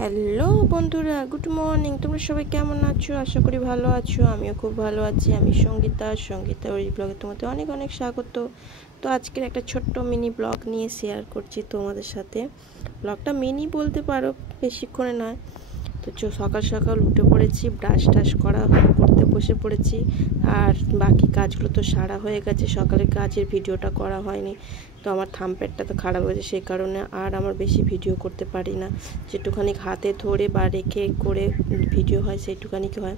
Hello বন্ধুরা, good morning. তোমরা সবাই কেমন আছো? আশা করি ভালো আছো। আমিও খুব ভালো আছি। আমি সঙ্গীতা ওই ব্লগে তোমাদের অনেক অনেক স্বাগত। তো আজকের একটা ছোট্ট মিনি ব্লগ নিয়ে শেয়ার করছি তোমাদের সাথে। ব্লগটা মিনি বলতে পারো, বেশিক্ষণে নয়। তো সকাল সকাল উঠে পড়েছি, ব্রাশ টাশ করতে বসে পড়েছি। আর বাকি কাজগুলো তো সারা হয়ে গেছে। সকালের কাজের ভিডিওটা করা হয়নি, তো আমার থাম্বনেলটা তো খারাপ হয়েছে, সেই কারণে আর আমার বেশি ভিডিও করতে পারি না। যেটুখানি হাতে ধরে বা রেখে করে ভিডিও হয় সেইটুখানি কি হয়।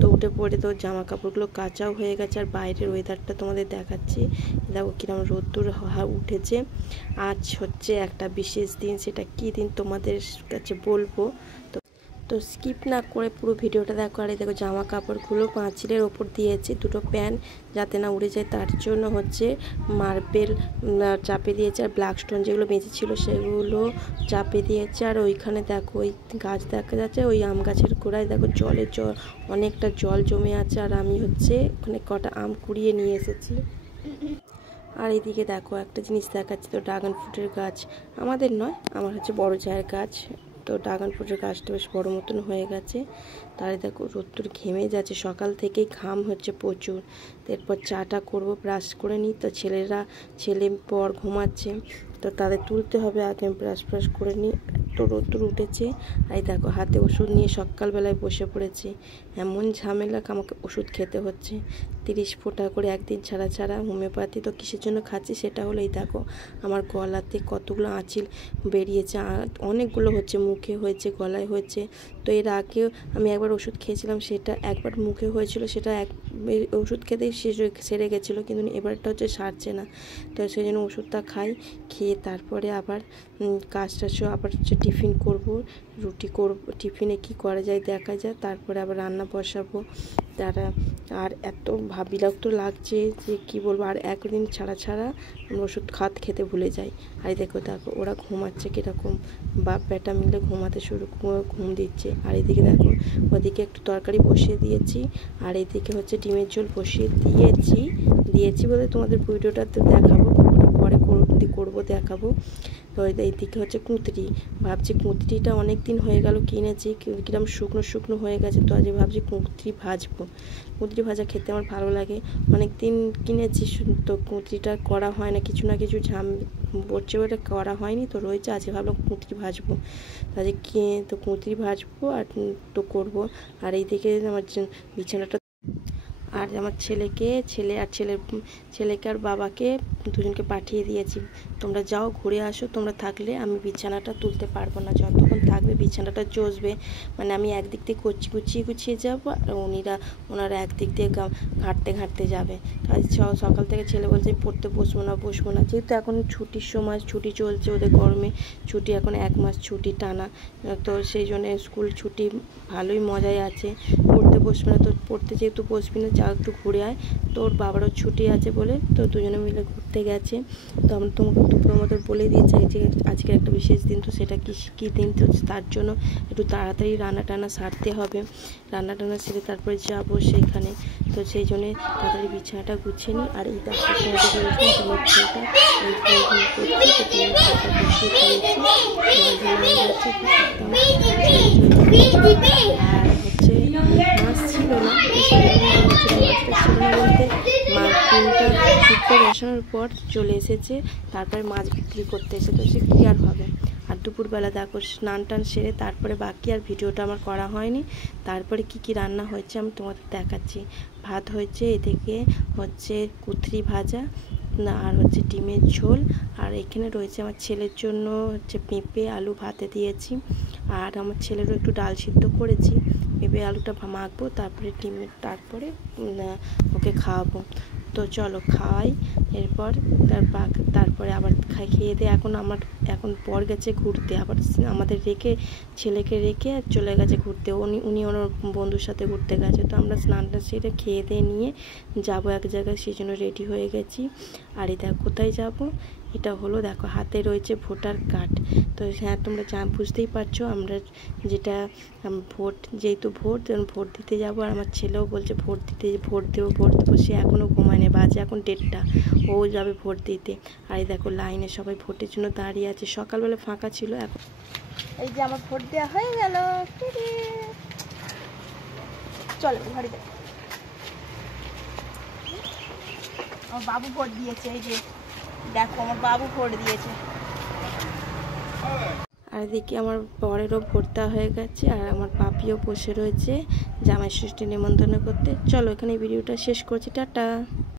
তো উঠে পড়ে তো জামা কাপড়গুলো কাচাও হয়ে গেছে। আর বাইরের ওয়েদারটা তোমাদের দেখাচ্ছি, দেখো কিরকম রোদ্দুর উঠেছে। আজ হচ্ছে একটা বিশেষ দিন, সেটা কী দিন তোমাদের কাছে বলবো। তো স্কিপ না করে পুরো ভিডিওটা দেখো। আর দেখো জামা কাপড়গুলো পাঁচিলের ওপর দিয়েছি, দুটো প্যান্ট যাতে না উড়ে যায় তার জন্য হচ্ছে মার্বেল চাপে দিয়েছে। আর ব্ল্যাক স্টোন যেগুলো বেঁচে ছিল সেগুলো চাপে দিয়েছে। আর ওইখানে দেখো ওই গাছ দেখা যাচ্ছে, ওই আম গাছের গোড়ায় দেখো অনেকটা জল জমে আছে। আর আমি হচ্ছে ওখানে কটা আম কুড়িয়ে নিয়ে এসেছি। আর এইদিকে দেখো একটা জিনিস দেখাচ্ছি, তো ড্রাগন ফ্রুটের গাছ আমাদের নয়, আমার হচ্ছে বড় জায়ের গাছ। তো ড্রাগন ফ্রুটের গাছটা বেশ বড় মতন হয়ে গেছে। তাহলে দেখো রোদ্দুর ঘেমে যাচ্ছে, সকাল থেকেই ঘাম হচ্ছে প্রচুর। এরপর চাটা করবো, ব্রাশ করে নিই। তো ছেলে পর ঘুমাচ্ছে, তো তাদের তুলতে হবে। আগে ব্রাশ করে নিই, তো রোদ্দুর উঠেছে। আর দেখো হাতে ওষুধ নিয়ে সকালবেলায় বসে পড়েছি। এমন ঝামেলা, আমাকে ওষুধ খেতে হচ্ছে 30 ফোঁটা করে একদিন ছাড়া হোমিওপ্যাথি। তো কিসের জন্য খাচ্ছি সেটা হলো, এই দেখো আমার গলাতে কতগুলো আঁচিল বেরিয়েছে, অনেকগুলো হচ্ছে, মুখে হয়েছে, গলায় হয়েছে। তো এর আগেও আমি একবার ওষুধ খেয়েছিলাম, সেটা একবার মুখে হয়েছিল, সেটা ওষুধ খেতেই সেরে গেছিলো, কিন্তু এবারটা হচ্ছে সারছে না। তো সেই জন্য ওষুধটা খেয়ে তারপরে আবার আবার হচ্ছে টিফিন করব, রুটি করব। টিফিনে কি করা যায় দেখা যায়, তারপরে আবার রান্না বসাবো। আর এত বিরক্ত লাগছে যে কি বলবো। আর একদিন ছাড়া ওষুধ খেতে ভুলে যাই। আর দেখো ওরা ঘুমাচ্ছে কীরকম, বাপ বেটা মিলে ঘুম দিচ্ছে। আর এদিকে দেখো ওদিকে একটু তরকারি বসিয়ে দিয়েছি, আর এদিকে হচ্ছে ডিমের ঝোল বসিয়ে দিয়েছি বলে তোমাদের ভিডিওটা তো দেখাবো, পরে করবো দেখাবো। তো এইদিকে হচ্ছে কুঁদরি, ভাবছি কুঁদরিটা অনেক দিন হয়ে গেল কিনেছি, কিরকম শুকনো হয়ে গেছে। তো আজ ভাবছি কুঁদরি ভাজবো। কুঁদরি ভাজা খেতে আমার ভালো লাগে, অনেক দিন কিনেছি, তো কুঁদরিটা করা হয় না, কিছু না কিছু পড়ছে বলে করা হয়নি। তো রয়েছে, আজকে ভাবলাম কুঁদরি ভাজবো। তো কুঁদরি ভাজবো আর তো করবো। আর এইদিকে আমার বিছানাটা, আর আমার ছেলেকে আর বাবাকে দুজনকে পাঠিয়ে দিয়েছি, তোমরা যাও ঘুরে আসো। তোমরা থাকলে আমি বিছানাটা তুলতে পারবো না, যতক্ষণ থাকবে বিছানাটা চষবে। মানে আমি একদিক থেকে গুছিয়ে যাবো, আর ওনারা একদিক দিয়ে ঘাঁটতে যাবে। আজ সকাল থেকে ছেলে বলছে পড়তে বসবো না, যেহেতু এখন ছুটির সময়, ছুটি চলছে ওদের, গরমে ছুটি, এখন 1 মাস ছুটি টানা। তো সেই জন্য স্কুল ছুটি, ভালোই মজায় আছে। পড়তে বসবে না, তো পড়তে যেহেতু বসবি না, যা একটু ঘুরে আয়। তোর বাবারও ছুটি আছে বলে তো দুজনে মিলে ঘুরতে গেছে। তো আমরা তোমাকে দুপুরের মতো বলে দিয়েছি আজকে একটা বিশেষ দিন, তো সেটা কী দিন, তো তার জন্য একটু তাড়াতাড়ি রান্না সারতে হবে। রান্না সেরে তারপরে যাবো সেইখানে। তো সেই জন্যে তাড়াতাড়ি বিছানাটা গুছিয়ে নিই। আর এই দেখো মাছ ছিল না, বলতে মাছটা বসানোর পর চলে এসেছে, তারপরে মাছ বিক্রি করতে এসে, তো সে কী আর হবে। আর দুপুরবেলা দেখো স্নান টান সেরে তারপরে বাকি আর ভিডিওটা আমার করা হয়নি। তারপরে কি রান্না হয়েছে আমি তোমাদের দেখাচ্ছি। ভাত হয়েছে, এদিকে হচ্ছে কুঁদরি ভাজা, আর হচ্ছে ডিমের ঝোল। আর এখানে রয়েছে আমার ছেলের জন্য হচ্ছে পেঁপে আলু ভাতে দিয়েছি। আর আমার ছেলেরও একটু ডাল সিদ্ধ করেছি, পেঁপে আলুটা মাখবো, তারপরে ওকে খাওয়াবো। তো চলো খাওয়াই, এরপর তারপরে আবার খেয়ে দিয়ে এখন বর গেছে ঘুরতে, আবার আমাদের ছেলেকে রেখে চলে গেছে ঘুরতে। উনি ওনার বন্ধুর সাথে ঘুরতে গেছে। তো আমরা স্নানটা সেরে খেয়ে দিয়ে নিয়ে যাবো এক জায়গায়, সেই জন্য রেডি হয়ে গেছি। আর এটা কোথায় যাব, এটা হলো দেখো হাতে রয়েছে ভোটার কার্ড। তো হ্যাঁ তোমরা বুঝতেই পারছো আমরা যেটা ভোট যেহেতু ভোট দিতে যাবো, আর আমার ছেলেও বলছে ভোট দেবো। সে এখনও ঘুমায়নি, বাজে এখন 1:30, ও যাবে ভোট দিতে। আর এই দেখো লাইনে সবাই ভোটের জন্য দাঁড়িয়ে আছে, সকালবেলা ফাঁকা ছিল। এখন এই যে আমার ভোট দেওয়া হয়ে গেল, চলো ঘরে যাই। আমার বাবু ভোট দিয়েছে, এই যে দেখো আমার বাবু ভোট দিয়েছে। আর এদিকে আমার বরেরও ভোট দেওয়া হয়ে গেছে, আর আমার পাপিও বসে রয়েছে জামাই ষষ্ঠী নিমন্ত্রণ করতে। চলো এখানে ভিডিওটা শেষ করছি, টাটা।